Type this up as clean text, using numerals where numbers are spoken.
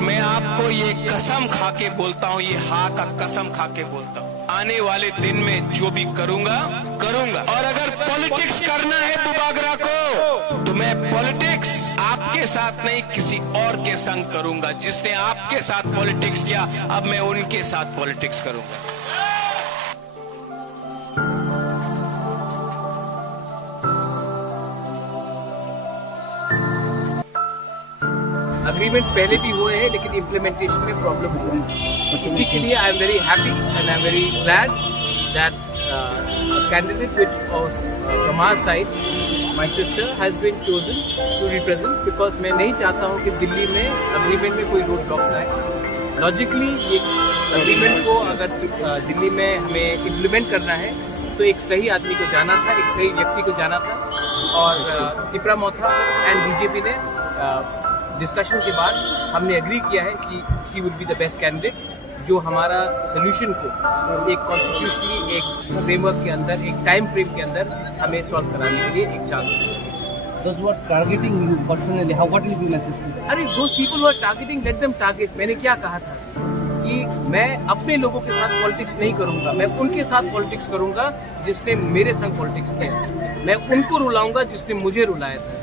मैं आपको ये कसम खा के बोलता हूँ, ये हा का कसम खा के बोलता हूँ, आने वाले दिन में जो भी करूंगा करूंगा। और अगर पॉलिटिक्स करना है बुबागरा को, तो मैं पॉलिटिक्स आपके साथ नहीं किसी और के संग करूंगा। जिसने आपके साथ पॉलिटिक्स किया, अब मैं उनके साथ पॉलिटिक्स करूंगा। अग्रीमेंट्स पहले भी हुए हैं, लेकिन इम्प्लीमेंटेशन में प्रॉब्लम हुआ है। इसी के लिए I am very happy and I am very glad that candidate which from our side my sister has been chosen to represent, because मैं नहीं चाहता हूं कि दिल्ली में अग्रीमेंट में कोई रोड ब्लॉक्स आए। लॉजिकली ये अग्रीमेंट को अगर दिल्ली में हमें इम्प्लीमेंट करना है तो एक सही आदमी को जाना था, एक सही व्यक्ति को जाना था। और तिपरा मोथा एंड बीजेपी ने डिस्कशन के बाद हमने एग्री किया है कि she will be the best candidate, जो हमारा सोल्यूशन को एक कॉन्स्टिट्यूशनली एक फ्रेमवर्क के अंदर, एक टाइम फ्रेम के अंदर हमें सॉल्व कराने के लिए एक चांस है। Those who are targeting you personally, what will be your message to them? अरे those people who are targeting, let them target। मैंने क्या कहा था कि मैं अपने लोगों के साथ पॉलिटिक्स नहीं करूंगा, मैं उनके साथ पॉलिटिक्स करूंगा जिसने मेरे संग पॉलिटिक्स किया। मैं उनको रुलाऊंगा जिसने मुझे रुलाया था।